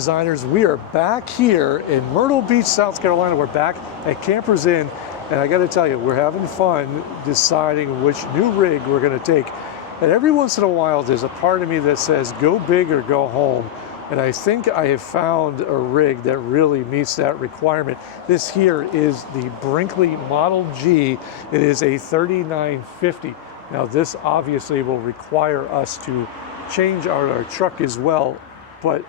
Redesigners. We are back here in Myrtle Beach, South Carolina. We're back at Campers Inn, and I got to tell you, we're having fun deciding which new rig we're going to take. And every once in a while, there's a part of me that says, go big or go home. And I think I have found a rig that really meets that requirement. This here is the Brinkley Model G. It is a 3950. Now this obviously will require us to change our truck as well, but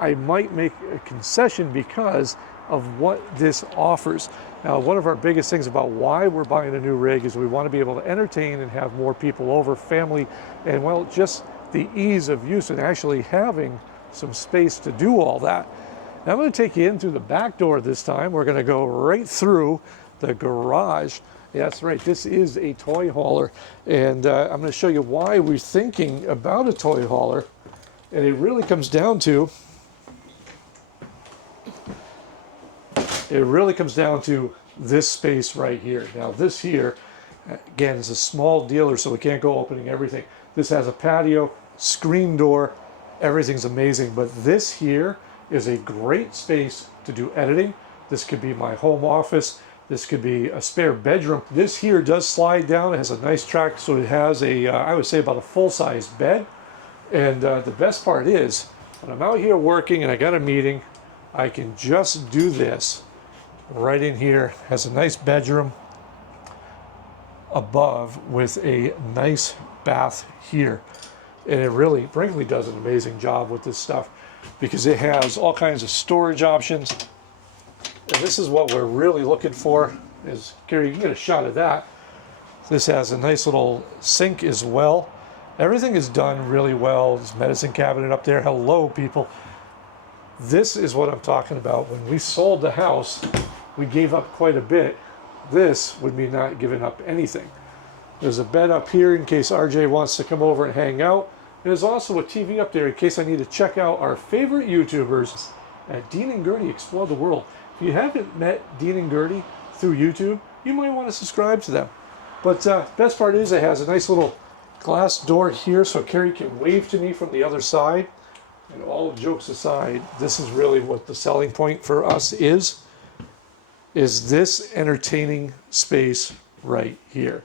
I might make a concession because of what this offers. Now, one of our biggest things about why we're buying a new rig is we want to be able to entertain and have more people over, family, and well, just the ease of use and actually having some space to do all that. Now, I'm going to take you in through the back door this time. We're going to go right through the garage. Yeah, that's right, this is a toy hauler, and I'm going to show you why we're thinking about a toy hauler. And it really comes down to this space right here. Now this here, again, is a small dealer, so we can't go opening everything. This has a patio, screen door, everything's amazing, but this here is a great space to do editing. This could be my home office. This could be a spare bedroom. This here does slide down. It has a nice track, so it has a, I would say about a full-size bed. And the best part is, when I'm out here working and I got a meeting, I can just do this right in here. It has a nice bedroom above with a nice bath here. And it really, Brinkley does an amazing job with this stuff because it has all kinds of storage options. And this is what we're really looking for. Is Karri, you can get a shot of that. This has a nice little sink as well. Everything is done really well. There's a medicine cabinet up there. Hello, people. This is what I'm talking about. When we sold the house, we gave up quite a bit. This would be not giving up anything. There's a bed up here in case RJ wants to come over and hang out. And there's also a TV up there in case I need to check out our favorite YouTubers at Dean and Gertie Explore the World. If you haven't met Dean and Gertie through YouTube, you might want to subscribe to them. But best part is it has a nice little glass door here so Karri can wave to me from the other side. And all jokes aside, this is really what the selling point for us is this entertaining space right here.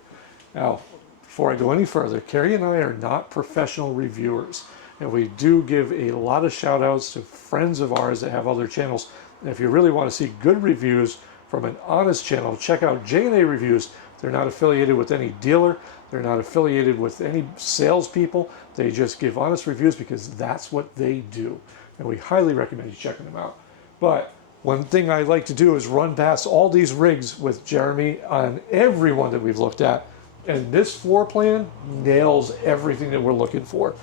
Now, before I go any further, Karri and I are not professional reviewers, and we do give a lot of shout outs to friends of ours that have other channels. And if you really want to see good reviews from an honest channel, check out J&A Reviews. They're not affiliated with any dealer. They're not affiliated with any salespeople. They just give honest reviews because that's what they do. And we highly recommend you checking them out. But one thing I like to do is run past all these rigs with Jeremy on every one that we've looked at. And this floor plan nails everything that we're looking for.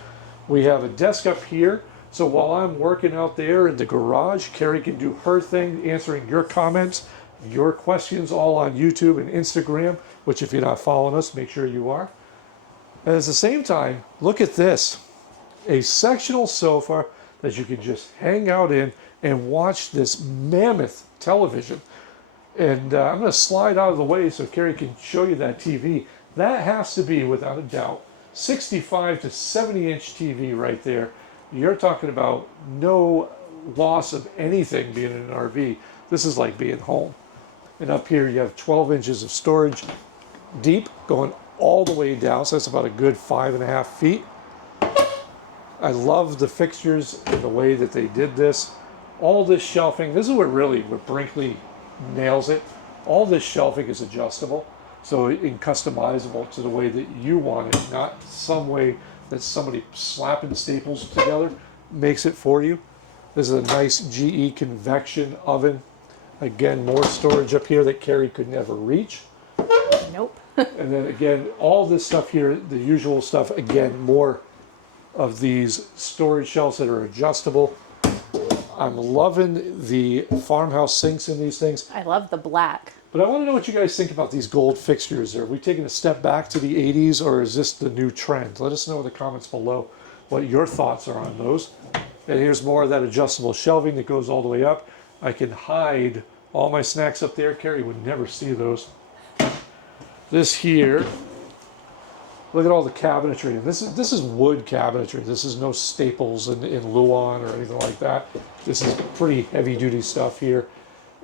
We have a desk up here. So while I'm working out there in the garage, Karri can do her thing, answering your comments, your questions, all on YouTube and Instagram, which if you're not following us, make sure you are. And at the same time, look at this. A sectional sofa that you can just hang out in and watch this mammoth television. And I'm going to slide out of the way so Karri can show you that TV. That has to be, without a doubt, 65 to 70 inch TV right there. You're talking about no loss of anything being in an RV. This is like being home. And up here you have 12 inches of storage deep going all the way down. So that's about a good 5.5 feet. I love the fixtures and the way that they did this. All this shelving, this is where Brinkley nails it. All this shelving is adjustable. So it's customizable to the way that you want it, not some way that somebody slapping staples together makes it for you. This is a nice GE convection oven. Again, more storage up here that Karri could never reach. Nope. And then again, all this stuff here, the usual stuff, again, more of these storage shelves that are adjustable. I'm loving the farmhouse sinks in these things. I love the black. But I want to know what you guys think about these gold fixtures. Are we taking a step back to the 80s, or is this the new trend? Let us know in the comments below what your thoughts are on those. And here's more of that adjustable shelving that goes all the way up. I can hide all my snacks up there. Karri would never see those. This here Look at all the cabinetry. And this is wood cabinetry. This is no staples in Luan or anything like that. This is pretty heavy duty stuff here.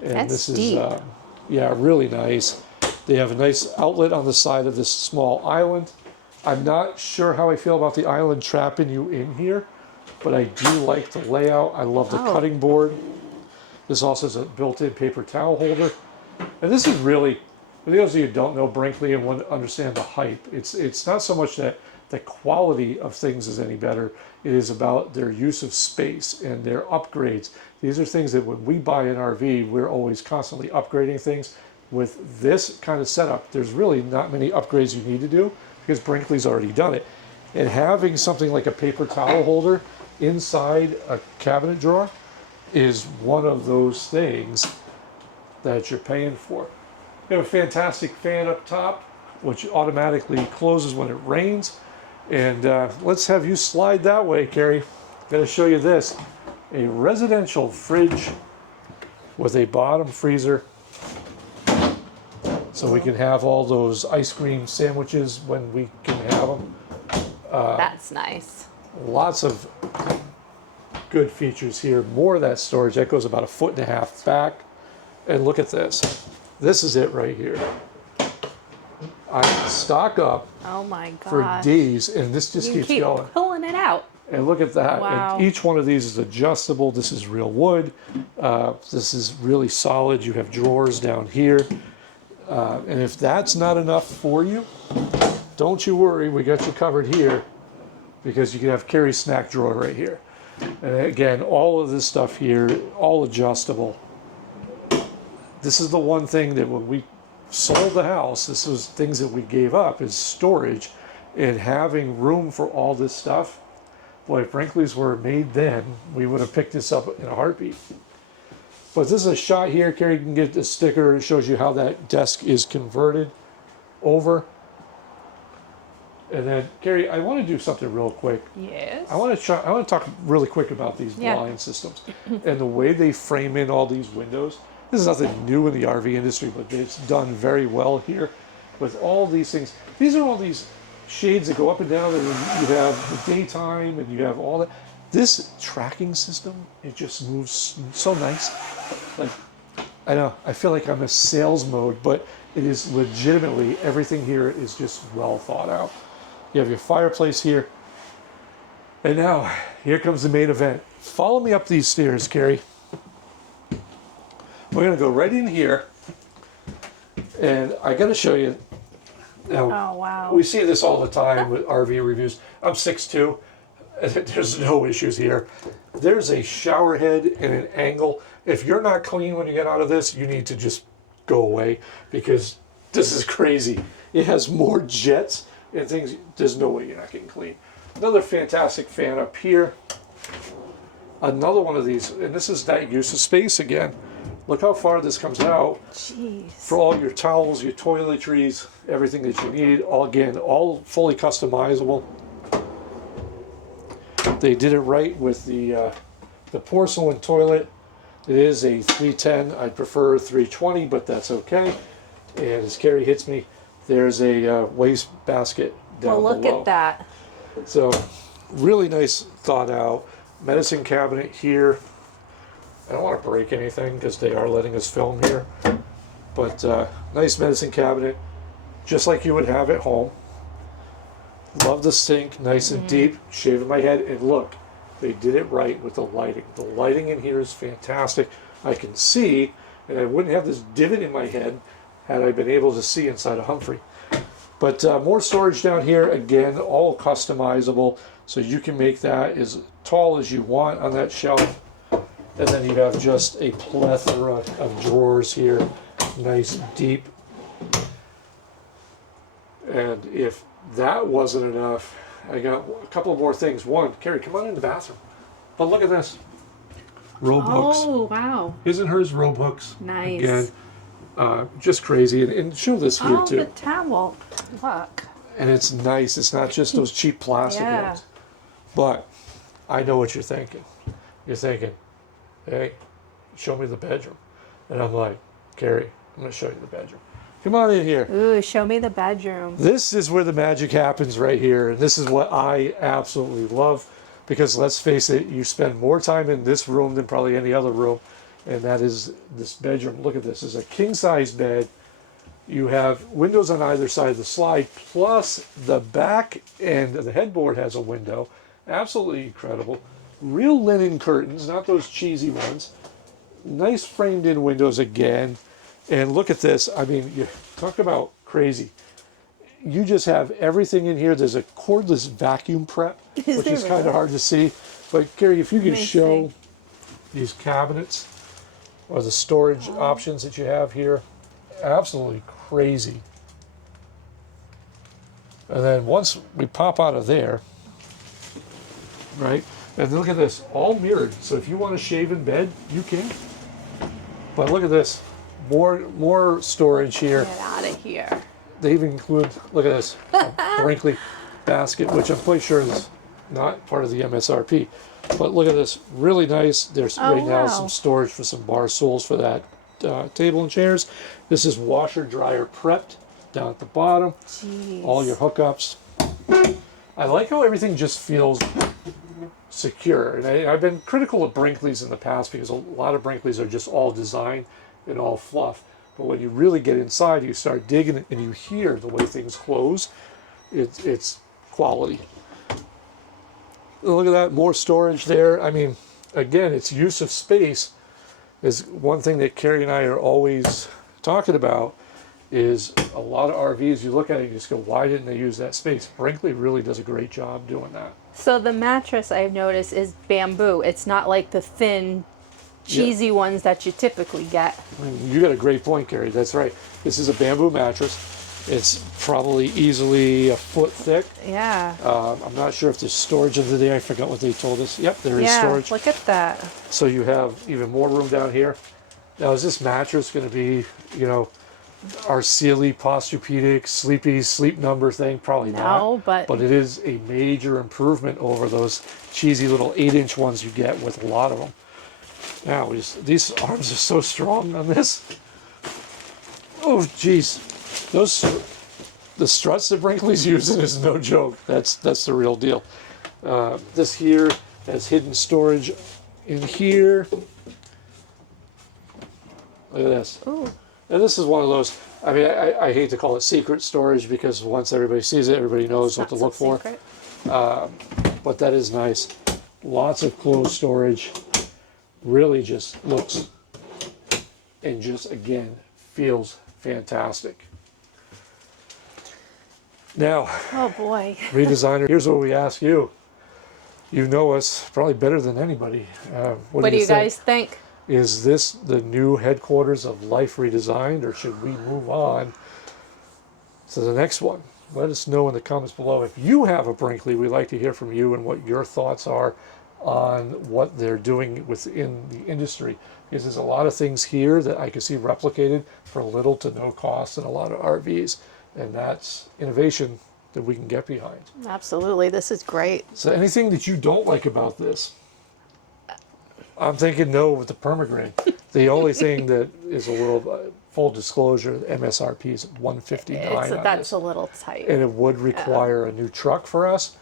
And That's this deep. is yeah, really nice. They have a nice outlet on the side of this small island. I'm not sure how I feel about the island trapping you in here, but I do like the layout. I love the cutting board. This also has a built-in paper towel holder. And this is really, for those of you who don't know Brinkley and want to understand the hype, it's not so much that the quality of things is any better. It is about their use of space and their upgrades. These are things that when we buy an RV, we're always constantly upgrading things. With this kind of setup, there's really not many upgrades you need to do because Brinkley's already done it. And having something like a paper towel holder inside a cabinet drawer is one of those things that you're paying for. You have a fantastic fan up top, which automatically closes when it rains. And let's have you slide that way, Karri. I'm going to show you this. A residential fridge with a bottom freezer. So we can have all those ice cream sandwiches when we can have them. That's nice. Lots of good features here. More of that storage. That goes about 1.5 feet back. And look at this. This is it right here. I can stock up Oh my for gosh. days, and this just You keeps keep going. pulling it out. And look at that. Wow. And each one of these is adjustable. This is real wood. This is really solid. You have drawers down here. And if that's not enough for you, don't you worry. We got you covered here because you can have Karri's snack drawer right here. And again, all of this stuff here, all adjustable. This is the one thing that when we sold the house, this was things that we gave up is storage and having room for all this stuff. Boy, if Brinkley's were made then, we would have picked this up in a heartbeat. But this is a shot here. Karri can get the sticker. It shows you how that desk is converted over. And then, Karri, I want to do something real quick. Yes. I want to talk really quick about these blind systems and the way they frame in all these windows. This is nothing new in the RV industry, but it's done very well here with all these things. These are all these shades that go up and down, and you have the daytime, and you have all that. This tracking system, it just moves so nice. Like, I know, I feel like I'm in sales mode, but it is legitimately, everything here is just well thought out. You have your fireplace here. And now, here comes the main event. Follow me up these stairs, Karri. We're going to go right in here. And I got to show you. Now, Oh, wow. we see this all the time with RV reviews. I'm 6'2". There's no issues here. There's a shower head and an angle. If you're not clean when you get out of this, you need to just go away because this is crazy. It has more jets and things. There's no way you're not getting clean. Another fantastic fan up here. Another one of these, and this is that use of space again. Look how far this comes out. Jeez. For all your towels, your toiletries, everything that you need. All fully customizable. They did it right with the porcelain toilet. It is a 310. I'd prefer 320, but that's okay. And as Karri hits me, there's a waste basket down Well, look below. at that. So, really nice thought out. Medicine cabinet here. I don't want to break anything because they are letting us film here. But nice medicine cabinet, just like you would have at home. Love the sink, nice and deep, shaving my head. And look, they did it right with the lighting. The lighting in here is fantastic. I can see, and I wouldn't have this divot in my head had I been able to see inside a Humphrey. But more storage down here, again, all customizable. So you can make that as tall as you want on that shelf. And then you have just a plethora of drawers here, nice, deep. And if that wasn't enough, I got a couple of more things. One, Karri, come on in the bathroom. But look at this. Robe hooks. Oh, wow. Isn't hers robe hooks? Nice. Again, just crazy. And show this here Oh, too. the towel. Look. And it's nice. It's not just those cheap plastic Yeah. ones. But I know what you're thinking. You're thinking, hey, show me the bedroom. And I'm like, Karri, I'm going to show you the bedroom. Come on in here. Ooh, show me the bedroom. This is where the magic happens right here. And this is what I absolutely love because let's face it, you spend more time in this room than probably any other room. And that is this bedroom. Look at this. It's a king size bed. You have windows on either side of the slide, plus the back end of the headboard has a window. Absolutely incredible. Real linen curtains, not those cheesy ones. Nice framed in windows again. And look at this. I mean, you talk about crazy. You just have everything in here. There's a cordless vacuum prep, which is kind of hard to see. But Karri, if you could show these cabinets or the storage options that you have here, absolutely crazy. And then once we pop out of there, right? And look at this, all mirrored. So if you want to shave in bed, you can. But look at this, more storage here. Get out of here. They even include, look at this, a Brinkley basket, which I'm quite sure is not part of the MSRP. But look at this, really nice. There's right now some storage for some bar stools for that table and chairs. This is washer dryer prepped down at the bottom. Jeez. All your hookups. I like how everything just feels secure. And I've been critical of Brinkley's in the past because a lot of Brinkley's are just all design and all fluff. But when you really get inside, you start digging and you hear the way things close. It's quality. Look at that, more storage there. I mean, again, it's use of space is one thing that Karri and I are always talking about. Is a lot of RVs, you look at it and you just go, why didn't they use that space? Brinkley really does a great job doing that. So the mattress I've noticed is bamboo. It's not like the thin, cheesy ones that you typically get. You got a great point, Karri. That's right. This is a bamboo mattress. It's probably easily a foot thick. Yeah. I'm not sure if there's storage under there. I forgot what they told us. Yep, there is storage. Look at that. So you have even more room down here. Now, is this mattress going to be, you know, our Sealy Posturepedic sleep number thing? Probably No, not. But it is a major improvement over those cheesy little 8-inch ones you get with a lot of them. Now, these arms are so strong on this. Oh, geez. The struts that Brinkley's using is no joke. That's the real deal. This here has hidden storage in here. Look at this. Ooh. And this is one of those, I mean, I hate to call it secret storage because once everybody sees it, everybody knows what to look for. But that is nice. Lots of closed storage. Really just looks and just, again, feels fantastic. Now, Oh boy. Redesigner, here's what we ask you. You know us probably better than anybody. What do you guys think? Is this the new headquarters of Life Redesigned, or should we move on to the next one? Let us know in the comments below. If you have a Brinkley, we'd like to hear from you and what your thoughts are on what they're doing within the industry. Because there's a lot of things here that I can see replicated for little to no cost in a lot of RVs. And that's innovation that we can get behind. Absolutely. This is great. So anything that you don't like about this? I'm thinking no with the permagrin. The only thing that is a little full disclosure, MSRP is $159. That's a little tight. And it would require a new truck for us.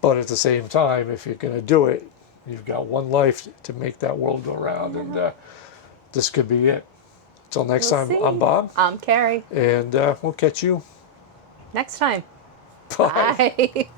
But at the same time, if you're going to do it, you've got one life to make that world go round. And this could be it. Until next time, I'm Bob. I'm Karri. And we'll catch you Next time. Bye. Bye.